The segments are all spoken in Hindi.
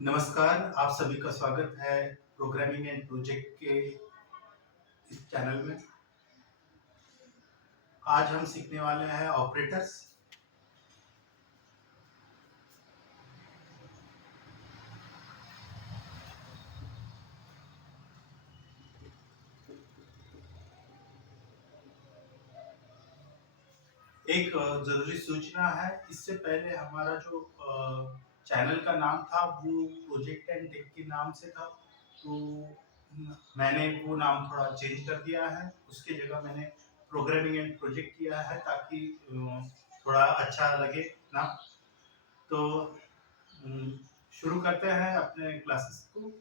नमस्कार, आप सभी का स्वागत है प्रोग्रामिंग एंड प्रोजेक्ट के इस चैनल में। आज हम सीखने वाले हैं ऑपरेटर्स। एक ज़रूरी सूचना है, इससे पहले हमारा जो चैनल का नाम था वो प्रोजेक्ट एंड टेक के नाम से था, तो मैंने वो नाम थोड़ा चेंज कर दिया है। उसकी जगह मैंने प्रोग्रामिंग एंड प्रोजेक्ट किया है ताकि थोड़ा अच्छा लगे ना। तो शुरू करते हैं अपने क्लासेस को।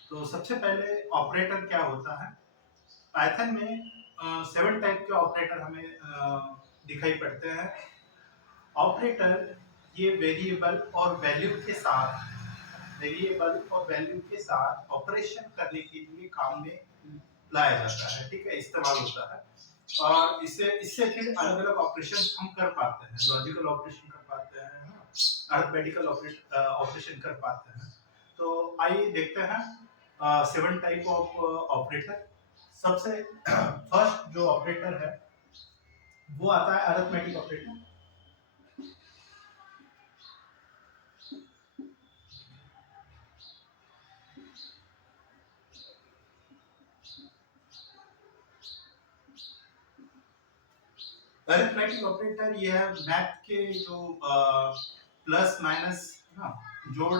तो सबसे पहले ऑपरेटर क्या होता है? पाइथन में 7 टाइप के ऑपरेटर हमें दिखाई पड़ते हैं। ऑपरेटर ये वेरिएबल और वैल्यू के साथ ऑपरेशन करने के लिए काम में लाया जाता है, ठीक है, इस्तेमाल होता है। और इससे इससे फिर अलग अलग ऑपरेशन हम कर पाते हैं, लॉजिकल ऑपरेशन कर पाते हैं ना, अरिथमेटिकल ऑपरेशन कर पाते हैं। तो आइए देखते हैं 7 टाइप ऑफ ऑपरेटर। सबसे फर्स्ट जो ऑपरेटर है वो आता है अरिथमेटिक ऑपरेटर। अरिथमेटिक ऑपरेटर ये है मैथ के जो प्लस माइनस ना, जोड़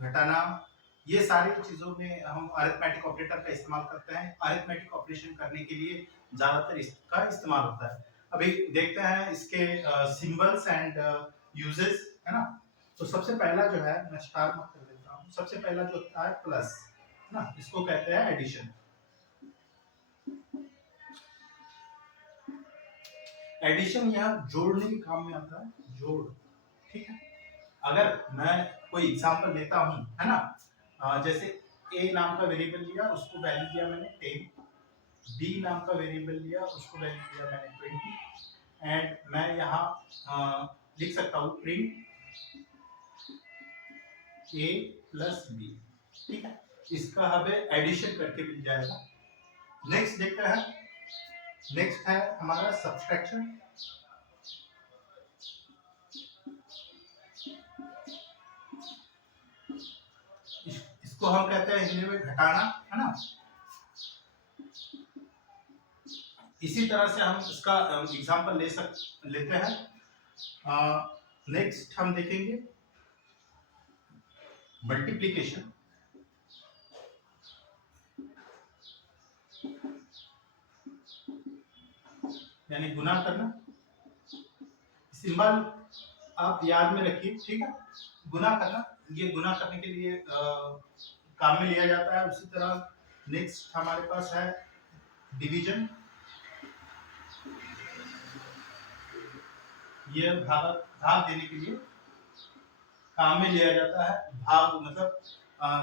घटाना, ये सारी चीजों में हम अरिथमेटिक ऑपरेटर का इस्तेमाल करते हैं। अरिथमेटिक ऑपरेशन करने के लिए ज्यादातर इसका इस्तेमाल होता है। अभी देखते हैं इसके सिंबल्स एंड यूजेस, है ना। तो सबसे पहला जो है, मैं स्टार मार्क कर देता हूँ। सबसे पहला जो होता है प्लस, है ना, इसको कहते हैं एडिशन। एडिशन यहाँ जोड़ने के काम में आता है, जोड़, ठीक है। अगर मैं कोई एग्जांपल लेता हूँ, है ना, जैसे ए नाम का वेरिएबल लिया, उसको वैल्यू दिया मैंने 10, बी नाम का वेरिएबल लिया, उसको वैल्यू दिया मैंने 20, एंड मैं यहाँ लिख सकता हूँ प्रिंट ए प्लस बी, ठीक है। इसका हमें एडिशन करके मिल जाएगा। नेक्स्ट देखते हैं, नेक्स्ट है हमारा सब्सट्रैक्शन। इसको हम कहते हैं हिंदी में घटाना, है ना। इसी तरह से हम इसका एग्जांपल लेते हैं। नेक्स्ट हम देखेंगे मल्टीप्लिकेशन, यानी गुना करना। सिंबल आप याद में रखिए, ठीक है। गुना करना, ये गुना करने के लिए काम में लिया जाता है। उसी तरह नेक्स्ट हमारे पास है डिवीजन। ये भाग भाग देने के लिए काम में लिया जाता है। भाग मतलब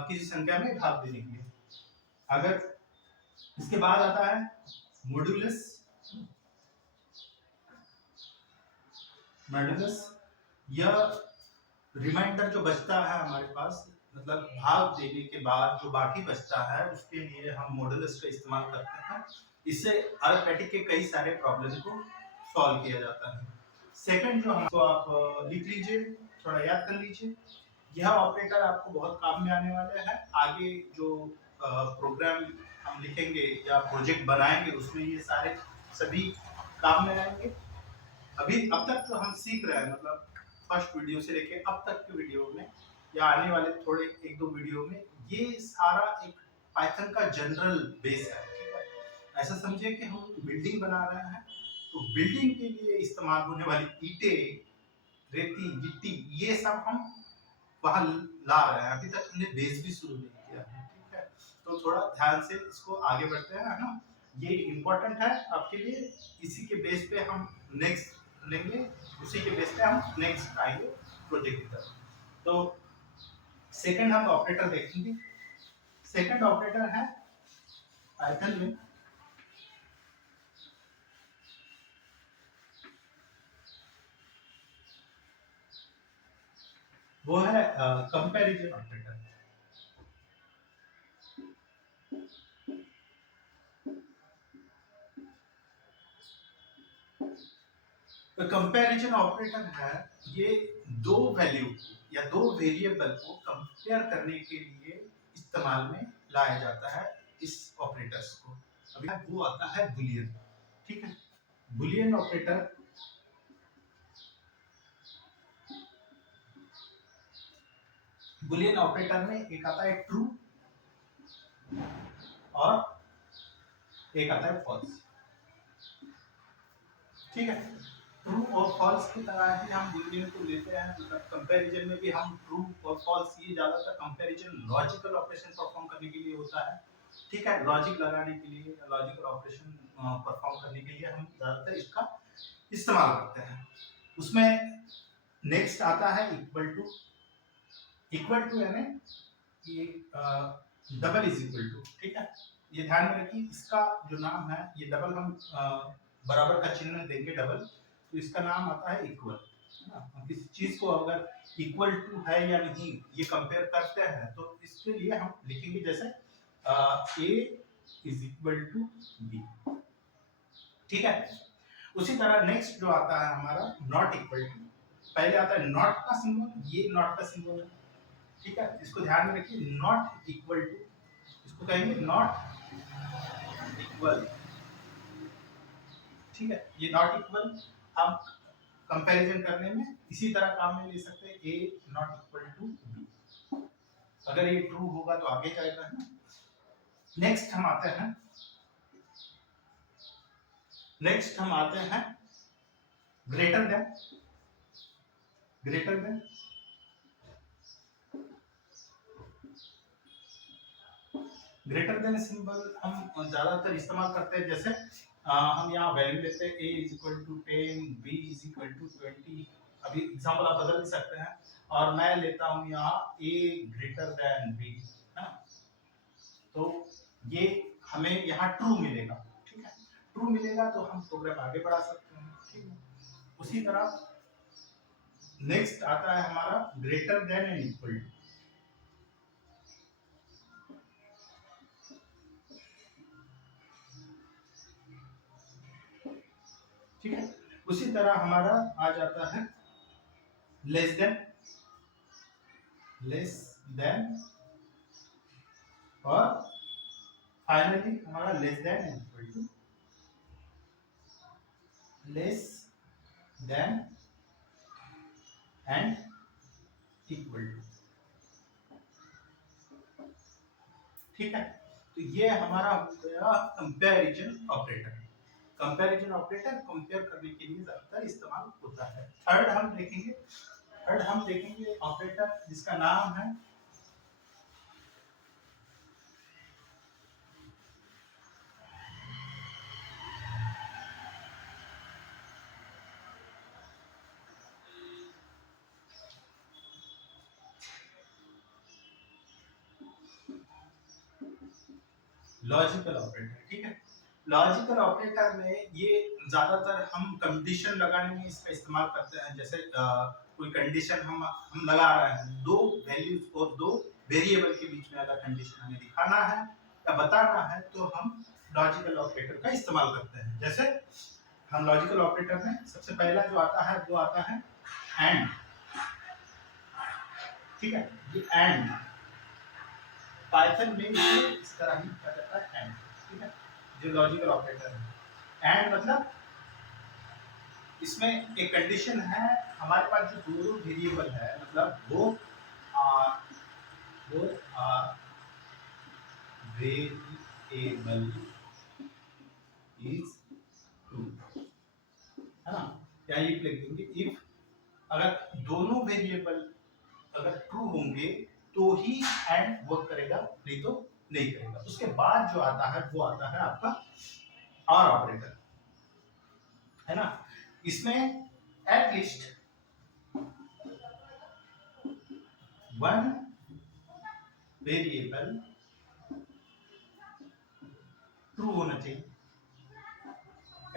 किसी संख्या में भाग देने के लिए। अगर इसके बाद आता है मॉड्यूलस। मॉड्यूलस यह रिमाइंडर जो बचता है हमारे पास, मतलब भाग देने के बाद जो बाकी बचता है, उसके लिए हम मॉड्यूलस का इस्तेमाल करते हैं। इससे अरिथमेटिक के कई सारे प्रॉब्लम को सॉल्व किया जाता है। सेकंड जो हमको आप लिख लीजिए, थोड़ा याद कर लीजिए। यह ऑपरेटर आपको बहुत काम में आने वाला है। आगे जो प्रोग्राम हम लिखेंगे या प्रोजेक्ट बनाएंगे, उसमें ये सारे सभी काम में आएंगे। अभी अब तक जो हम सीख रहे हैं, मतलब फर्स्ट वीडियो से लेके अब तक के वीडियो में या आने वाले थोड़े एक दो वीडियो में, ये सारा एक पाइथन का जनरल बेस है, ठीक है। ऐसा समझिए कि हम बिल्डिंग बना रहे हैं, तो बिल्डिंग के लिए इस्तेमाल होने वाली ईंटें, रेती, गिट्टी, ये सब हम वहां ला रहे हैं। अभी तक हमने बेस भी शुरू नहीं किया है, ठीक है। तो थोड़ा ध्यान से इसको आगे बढ़ते हैं, है ना। ये इम्पोर्टेंट है आपके लिए। इसी के बेस पे हम नेक्स्ट लेंगे, उसी के बेस पे हम नेक्स्ट आएंगे प्रोजेक्ट की तरफ। तो सेकंड हम ऑपरेटर देखेंगे। सेकंड ऑपरेटर है पाइथन में वो है कंपैरिजन ऑपरेटर। तो कंपैरिजन ऑपरेटर है, ये दो वैल्यू या दो वेरिएबल को कंपेयर करने के लिए इस्तेमाल में लाया जाता है इस ऑपरेटर्स को। अभी वो आता है बुलियन, ठीक है। बुलियन ऑपरेटर में एक आता है ट्रू और एक आता है फॉल्स, ठीक है। ट्रू और फॉल्स की तरह ही हम बुलियन को लेते हैं, मतलब कंपैरिजन में भी हम ट्रू और फॉल्स, ये ज्यादातर कंपैरिजन लॉजिकल ऑपरेशन परफॉर्म करने के लिए होता है, ठीक है। लॉजिक लगाने के लिए, लॉजिकल ऑपरेशन परफॉर्म करने के लिए हम ज्यादातर इसका इस्तेमाल करते हैं। उसमें नेक्स्ट आता है इक्वल टू। इक्वल टू यानी ये डबल इज इक्वल टू, ठीक है। ये ध्यान में रखिए, इसका जो नाम है, ये डबल हम बराबर का चिन्ह देंगे डबल, तो इसका नाम आता है इक्वल, है ना। हम किसी चीज को अगर इक्वल टू है या नहीं ये कंपेयर करते हैं, तो इसके लिए हम लिखेंगे जैसे a is equal to b, ठीक है। उसी तरह नेक्स्ट जो आता है हमारा नॉट इक्वल टू। पहले आता है नॉट का सिंबल, ये नॉट का सिंबल है, ठीक है। इसको ध्यान में रखिए, नॉट इक्वल टू, इसको कहेंगे नॉट इक्वल, ठीक है। ये नॉट इक्वल हम कंपैरिजन करने में इसी तरह काम में ले सकते हैं, a not equal to b। अगर ये ट्रू होगा तो आगे जाएगा, है ना। नेक्स्ट हम आते हैं greater than. Greater than greater than symbol हम ज्यादातर इस्तेमाल करते हैं, जैसे हम यहाँ वैल्यू लेते हैं a is equal to 10, b is equal to 20। अभी एग्जांपल आप बदल भी सकते हैं, और मैं लेता हूँ यहाँ a ग्रेटर देन b, है ना। तो ये हमें यहाँ ट्रू मिलेगा, ठीक है। ट्रू मिलेगा तो हम प्रोग्राम आगे बढ़ा सकते हैं, ठीक है। उसी तरह नेक्स्ट आता है हमारा greater than and equal to, ठीक है। उसी तरह हमारा आ जाता है लेस देन और फाइनली हमारा less than equal to, less than and equal to, ठीक है। तो ये हमारा हो गया comparison operator. Comparison operator compare करने के लिए ज्यादातर इस्तेमाल होता है। थर्ड हम देखेंगे ऑपरेटर जिसका नाम है लॉजिकल ऑपरेटर, ठीक है। लॉजिकल ऑपरेटर में ये ज्यादातर हम कंडीशन लगाने में इसका इस्तेमाल करते हैं, जैसे कोई कंडीशन हम लगा रहे हैं, दो वैल्यूज और दो वेरिएबल के बीच में अगर कंडीशन हमें दिखाना है या बताना है तो हम लॉजिकल ऑपरेटर का इस्तेमाल करते हैं। जैसे हम लॉजिकल ऑपरेटर में सबसे पहला जो आता है वो आता है एंड, ठीक है। ये एंड पाइथन में इस तरह ही कहा जाता है एंड, ठीक है। जो लॉजिकल ऑपरेटर है एंड मतलब इसमें एक कंडीशन है, हमारे पास जो दो वेरिएबल है, मतलब वो वेरिएबल इज ट्रू, है ना। या ये लिख देंगे इफ, अगर दोनों वेरिएबल अगर ट्रू होंगे तो ही एंड वर्क करेगा, नहीं तो नहीं करेगा। उसके बाद जो आता है वो आता है आपका और ऑपरेटर, है ना। इसमें एटलीस्ट वन वेरिएबल ट्रू होना चाहिए,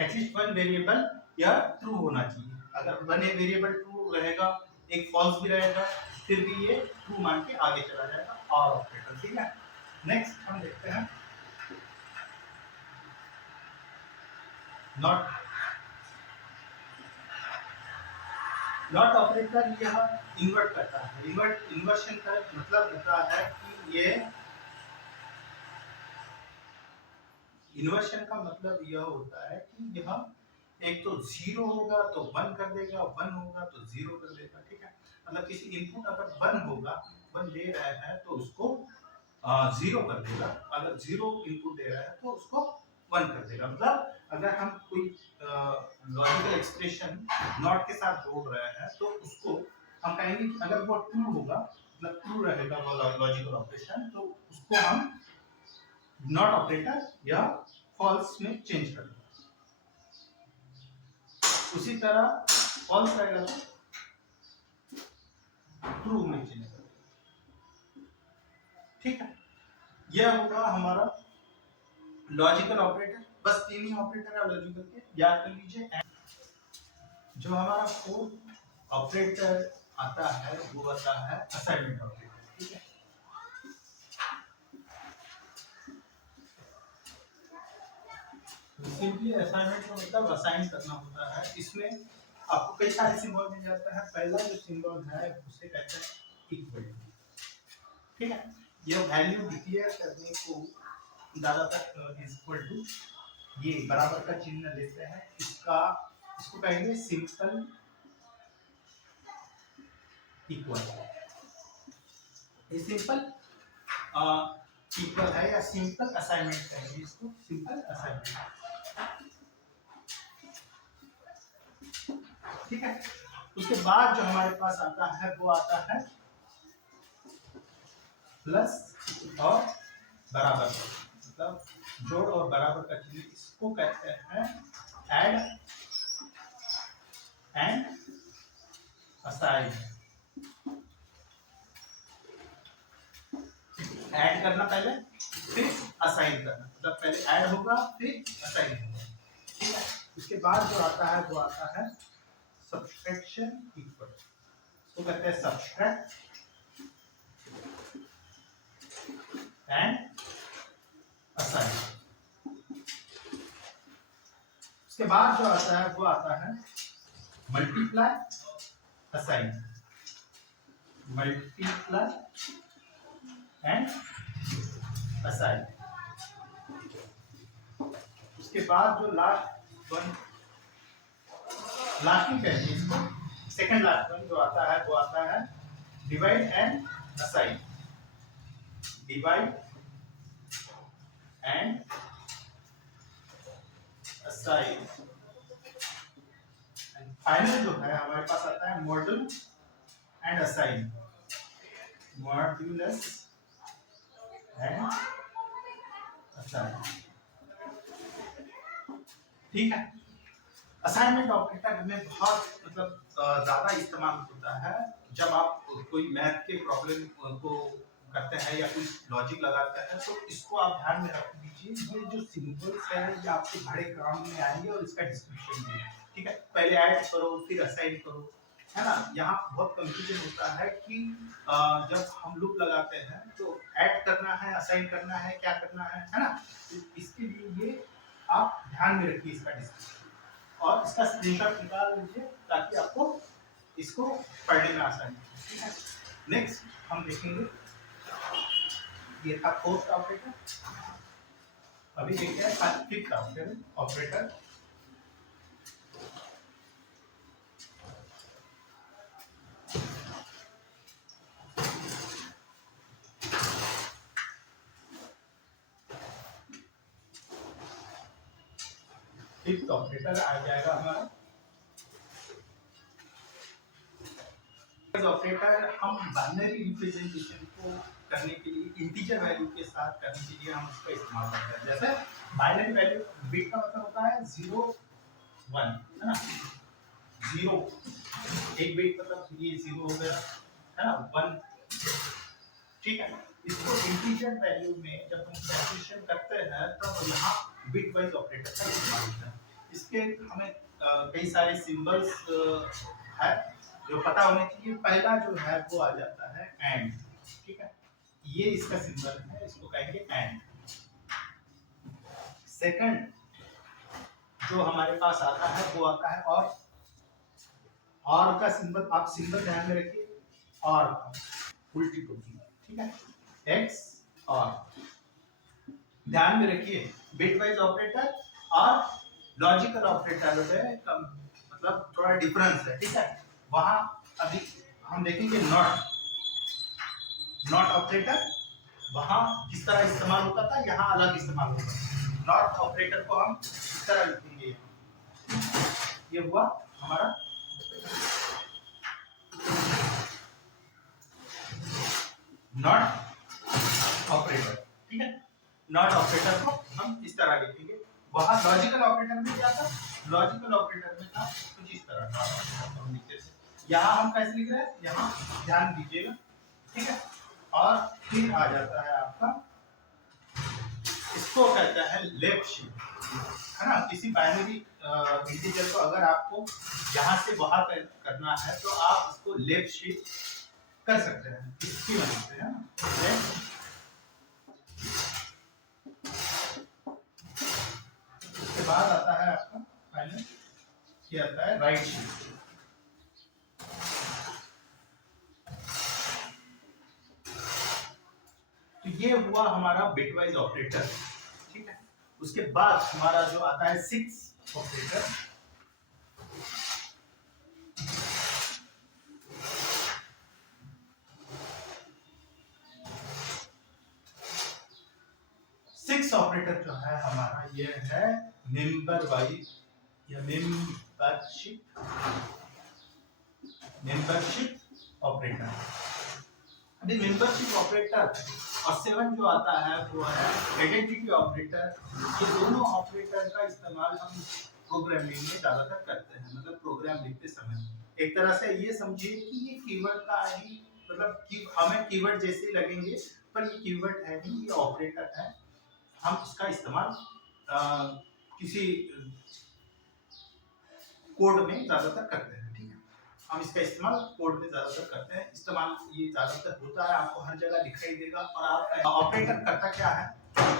एटलीस्ट वन वेरिएबल या ट्रू होना चाहिए। अगर वन वेरिएबल ट्रू रहेगा, एक फॉल्स भी रहेगा, फिर भी ये ट्रू मान के आगे चला जाएगा और ऑपरेटर। ठीक है, नेक्स्ट हम देखते हैं नॉट। नॉट ऑपरेटर यह इन्वर्ट करता है। इन्वर्शन का मतलब होता है कि ये इन्वर्शन का मतलब यह होता है कि यह एक तो जीरो होगा तो वन कर देगा, वन होगा तो जीरो कर देगा। ठीक है, मतलब किसी इनपुट अगर वन होगा, वन दे रहा है तो उसको जीरो कर देगा, अगर जीरो इनपुट दे रहा है तो उसको वन कर देगा। मतलब अगर हम कोई लॉजिकल एक्सप्रेशन नॉट के साथ जोड़ रहे हैं तो उसको हम कहेंगे कि अगर वो ट्रू होगा, मतलब ट्रू रहेगा वो लॉजिकल ऑपरेशन, तो उसको हम नॉट ऑपरेटर या फॉल्स में चेंज कर देंगे। उसी तरह फॉल्स रहेगा तो ट्रू में चेंज कर देंगे। ठीक है, यह होगा हमारा लॉजिकल ऑपरेटर। बस तीन ही ऑपरेटर है लॉजिकल के, याद कर लीजिए। जो हमारा फोर्थ ऑपरेटर आता है वो आता है असाइनमेंट ऑपरेटर। ठीक है, सिंपली असाइनमेंट का मतलब असाइन करना होता है। इसमें आपको कई सारे सिंबल मिल जाता है। पहला जो सिंबल है उसे कहते हैं इक्वल। ठीक है, यह वैल्यू डिक्लेयर करने को ज्यादातर इक्वल टू ये बराबर का चिन्ह लेते हैं। इसको कहेंगे सिंपल इक्वल। ये सिंपल इक्वल है या सिंपल असाइनमेंट कहेंगे इसको, सिंपल असाइनमेंट। ठीक है, उसके बाद जो हमारे पास आता है वो आता है प्लस और बराबर, मतलब जोड़ और बराबर का चिन्ह। इसको कहते हैं ऐड एंड असाइन। ऐड करना पहले, फिर असाइन करना, मतलब पहले ऐड होगा फिर असाइन होगा। ठीक है, उसके बाद जो आता है वो आता है सब्सट्रैक्शन इक्वल। इसको कहते हैं सब्सट्रैक्ट एंड असाइन। उसके बाद जो आता है वो आता है multiply assign, multiply and assign. उसके बाद जो लास्ट वन, लास्ट में कहेंगे इसको, सेकंड लास्ट वन जो आता है वो आता है divide and assign, divide and assign. And final जो है हमारे पास आता है module and assign, modulus and assign. ठीक है, असाइनमेंट ऑपरेटर में बहुत मतलब ज्यादा इस्तेमाल होता है जब आप कोई मैथ के प्रॉब्लम को करते हैं या कोई लॉजिक लगाते हैं। तो इसको आप ध्यान में रख लीजिए, ये जो सिंबल्स है ये आपके बड़े काम में आएंगे और इसका डिस्क्रिप्शन भी। ठीक है, पहले ऐड करो फिर असाइन करो, है ना। यहाँ बहुत कंफ्यूजन होता है कि जब हम लूप लगाते हैं तो ऐड करना है, असाइन करना है, क्या करना है ना। इसके लिए ये आप ध्यान में रखिए इसका डिस्क्रिप्शन, और इसका स्क्रीनशॉट निकाल लीजिए ताकि आपको इसको पढ़ने में आसानी हो। ठीक है, नेक्स्ट हम देखेंगे, ये था फोर्थ ऑपरेटर। अभी देखते हैं फिफ्थ ऑपरेटर। फिफ्थ ऑपरेटर आ जाएगा हमारा ऑपरेटर। हम बाइनरी रिप्रेजेंटेशन को करने के लिए, इंटीजर वैल्यू के साथ करने के लिए हम उसका इस्तेमाल करते हैं। जैसे बाइनरी वैल्यू बिट का मतलब होता है 0 1, है ना। 0 एक बिट मतलब ये 0 हो गया, है ना, 1। ठीक है, इसको इंटीजर वैल्यू में जब हम कैलकुलेशन करते हैं तब यहाँ बिट वाइज ऑपरेटर का इस्तेमाल होता है। इसके हमें कई सारे सिंबल्स है, जो पता होने चाहिए, पहला जो है वो आ जाता है एंड, ठीक है, ये इसका सिंबल है, इसको कहेंगे एंड। सेकंड जो हमारे पास आता है वो आता है और का सिंबल, आप सिंबल ध्यान में रखिए, और उल्टी टोपी, ठीक है, एक्स और, ध्यान में रखिए बिट वाइज ऑपरेटर और लॉजिकल ऑपरेटर में मतलब थोड़ा डिफरेंस है, ठीक है। वहां अभी हम देखेंगे नॉट ऑपरेटर वहां किस तरह इस्तेमाल होता था, यहाँ अलग इस्तेमाल होता है। नॉट ऑपरेटर को हम इस तरह लिखेंगे, ये हुआ हमारा नॉट ऑपरेटर, ठीक है। नॉट ऑपरेटर को हम इस तरह लिखेंगे। वहां लॉजिकल ऑपरेटर में क्या था, लॉजिकल ऑपरेटर में था कुछ इस तरह का हम लिखते थे। यहाँ हम कैसे लिख रहे हैं, यहाँ ध्यान दीजिएगा, ठीक है। और फिर आ जाता है आपका, इसको कहता है लेफ्ट शिफ्ट, है ना। किसी बाइनरी इंटीजर को अगर आपको यहाँ से वहां करना है तो आप इसको लेफ्ट शिफ्ट कर सकते हैं, इसकी वजह से, है ना। उसके बाद आता है आपका फाइनल, ये आता है राइट शिफ्ट। तो ये हुआ हमारा बिटवाइज ऑपरेटर, ठीक है। उसके बाद हमारा जो आता है 6 ऑपरेटर, ऑपरेटर जो है हमारा, ये है मेंबर वाइज या मेंबरशिप ऑपरेटर। अभी मेंबरशिप ऑपरेटर और 7 जो आता है वो है आइडेंटिटी ऑपरेटर। ये दोनों ऑपरेटर का इस्तेमाल हम प्रोग्रामिंग में ज्यादातर करते हैं, मतलब प्रोग्राम लिखते समय। एक तरह से ये समझिए कि ये कीवर्ड का ही, मतलब कि हमें कीवर्ड जैसे लगेंगे पर ये कीवर्ड है नहीं, ये ऑपरेटर है। हम इसका इस्तेमाल किसी कोड में ज्यादातर करते हैं, ठीक है। हम इसका इस्तेमाल कोड में ज्यादातर करते हैं, इस्तेमाल ये ज्यादातर होता है, आपको हर जगह दिखाई देगा। और आप ऑपरेटर करता क्या है,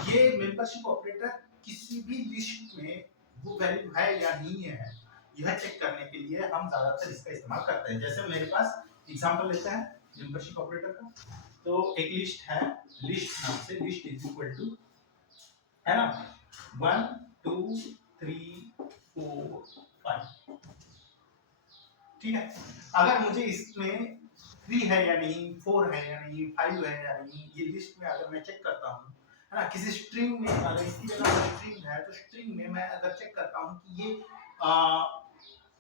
ये मेंबरशिप ऑपरेटर किसी भी लिस्ट में वो वैल्यू है या नहीं है, यह चेक करने के लिए हम ज्यादातर इसका इस्तेमाल करते हैं। जैसे मेरे पास एग्जांपल लेते हैं मेंबरशिप ऑपरेटर का, तो एक लिस्ट है, लिस्ट नाम से, लिस्ट इज इक्वल टू, है ना, 1 2 3 4 5, ठीक है। अगर मुझे इसमें 3 है या नहीं, 4 है या नहीं, 5 है या नहीं, ये लिस्ट में अगर मैं चेक करता हूँ, है ना, किसी स्ट्रिंग में अगर इसकी जगह स्ट्रिंग है तो स्ट्रिंग में मैं अगर चेक करता हूँ कि ये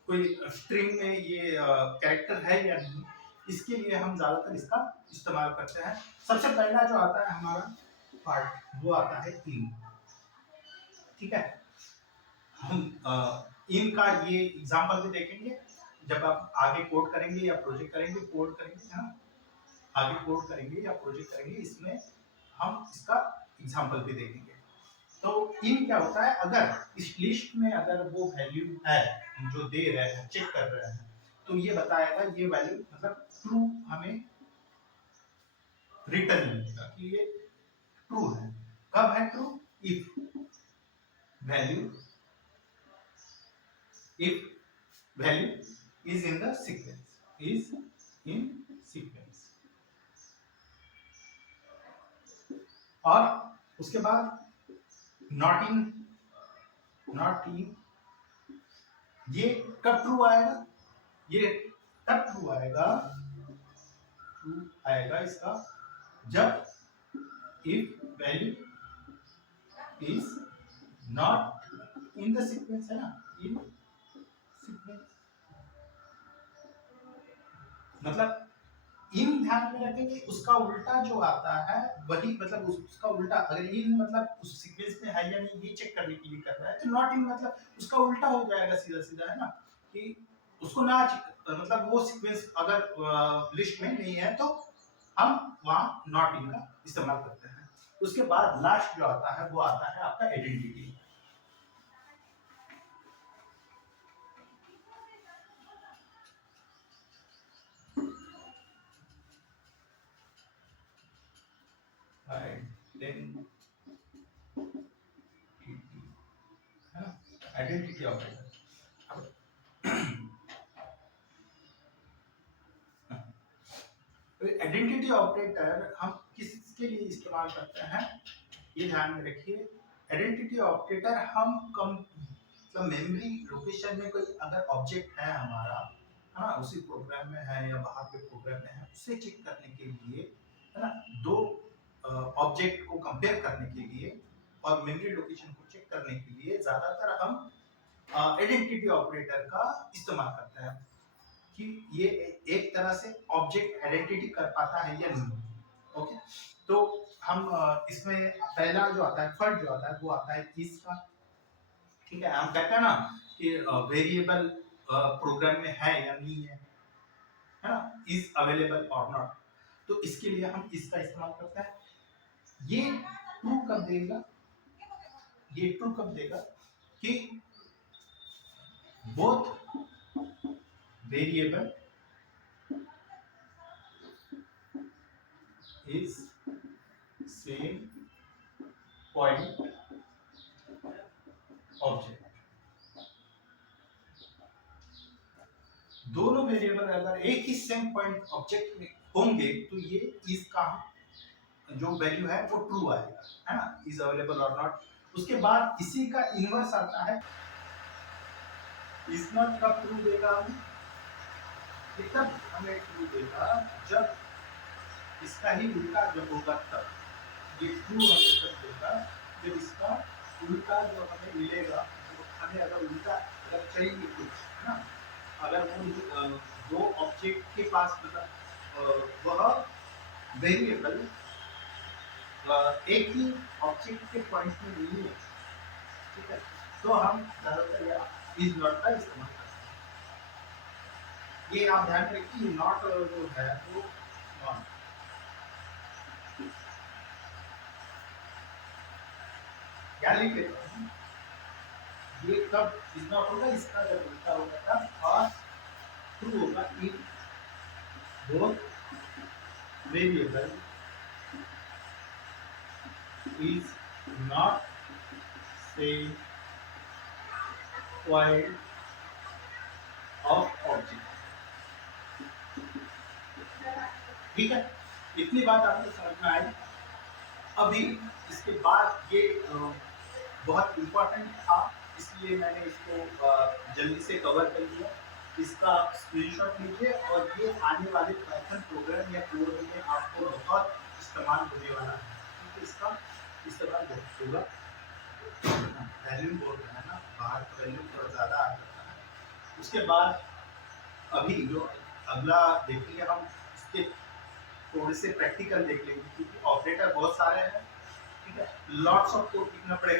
कोई स्ट्रिंग में ये कैरेक्टर है या नहीं, इसके लिए हम ज्यादातर इसका इस्तेमाल करते हैं। सबसे पहला जो आता है हमारा पार्ट वो आता है इन, ठीक है। हम इन का ये एग्जांपल भी देखेंगे जब आप आगे कोड करेंगे या प्रोजेक्ट करेंगे, कोड करेंगे, हाँ, आगे कोड करेंगे या प्रोजेक्ट करेंगे, इसमें हम इसका एग्जांपल भी देखेंगे। तो इन क्या होता है, अगर इस लिस्ट में अगर वो वैल्यू है जो दे रहे हैं, चेक कर रहे हैं, तो ये बताएगा ये वैल्यू, मतलब ट्रू हमें रिटर्न मिलेगा कि ये ट्रू है। कब है true, if value is in the sequence, और उसके बाद नॉट इन ये कब ट्रू आएगा, ये तब ट्रू आएगा इसका जब if value is not in the sequence, है ना, इन सीक्वेंस, मतलब इन ध्यान में रखेंगे, उसका उल्टा जो आता है वही, मतलब उसका उल्टा, अगर इन मतलब उस सीक्वेंस में है या नहीं ये चेक करने के लिए कर रहा है, तो नॉट इन मतलब उसका उल्टा हो जाएगा, सीधा सीधा, है ना, कि उसको ना मतलब वो सीक्वेंस अगर लिस्ट में नहीं है तो हम वहां नॉट इन का इस्तेमाल करते हैं। उसके बाद लास्ट जो आता है वो आता है आपका आइडेंटिटी। देन है ना, आइडेंटिटी ऑपरेटर। आइडेंटिटी ऑपरेटर हम किसके लिए इस्तेमाल करते हैं, ये ध्यान में रखिए। आइडेंटिटी ऑपरेटर हम मतलब मेमोरी लोकेशन में कोई अगर ऑब्जेक्ट है हमारा, है ना, उसी प्रोग्राम में है या बाहर के प्रोग्राम में है, उसे चेक करने के लिए, है ना, दो ऑब्जेक्ट को कंपेयर करने के लिए और मेमोरी लोकेशन को चेक करने के लिए ज्यादातर हम आइडेंटिटी ऑपरेटर का इस्तेमाल करते हैं कि ये एक तरह से ऑब्जेक्ट आइडेंटिटी कर पाता है या नहीं। ओके, तो हम इसमें पहला जो आता है, फर्स्ट जो आता है वो आता है इस का। ठीक है, हम कहते हैं ना कि वेरिएबल प्रोग्राम में है या नहीं है ना, इज अवेलेबल और नॉट। तो इसके लिए हम इसका इस्तेमाल करते हैं। ये ट्रू कब देगा, ये ट्रू कब देगा कि both variable is same point object। दोनों वेरिएबल अगर एक ही सेम पॉइंट ऑब्जेक्ट में होंगे तो ये इसका जो वैल्यू है वो ट्रू आएगा, है ना, इज अवेलेबल और नॉट। उसके बाद इसी का इनवर्स आता है, इज नॉट कब ट्रू देगा हमें, तब हमें ट्रू देगा जब इसका ही उल्टा जब होगा तब। ये ट्रू हमें तब देगा जब इसका उल्टा जो हमें मिलेगा, हमें अगर उल्टा अगर चाहिए कुछ, है ना, अगर वो दो ऑब्जेक्ट के पास मतलब वह वेरिएबल एक ही ऑब्जेक्ट के पॉइंट में नहीं है, ठीक है, तो हम ज्यादातर इज नॉट का इस्तेमाल करते हैं। ये आप ध्यान रखिए, नॉट जो है वो नॉट, क्या लिख लेते हैं, ये कब इज नॉट होगा, इसका जब उल्टा होगा तब, और ट्रू होगा in both variable is not same point of object। ठीक है, इतनी बात आपको समझ में आई। अभी इसके बाद ये बहुत इंपॉर्टेंट था, इसलिए मैंने इसको जल्दी से कवर कर दिया। इसका स्क्रीनशॉट लीजिए और ये आने वाले पाइथन प्रोग्राम या कोड में आपको बहुत इस्तेमाल होने वाला है, क्योंकि इसका इस्तेमाल बहुत होगा। वैल्यूम बोल रहे हैं ना, बाहर का वैल्यूम थोड़ा ज़्यादा आ जाता है। उसके बाद अभी जो अगला देखेंगे हम, इसके थोड़े से प्रैक्टिकल देख लेंगे, क्योंकि ऑपरेटर बहुत सारे हैं, ठीक है, लॉट्स ऑफ कोड लिखना पड़ेगा।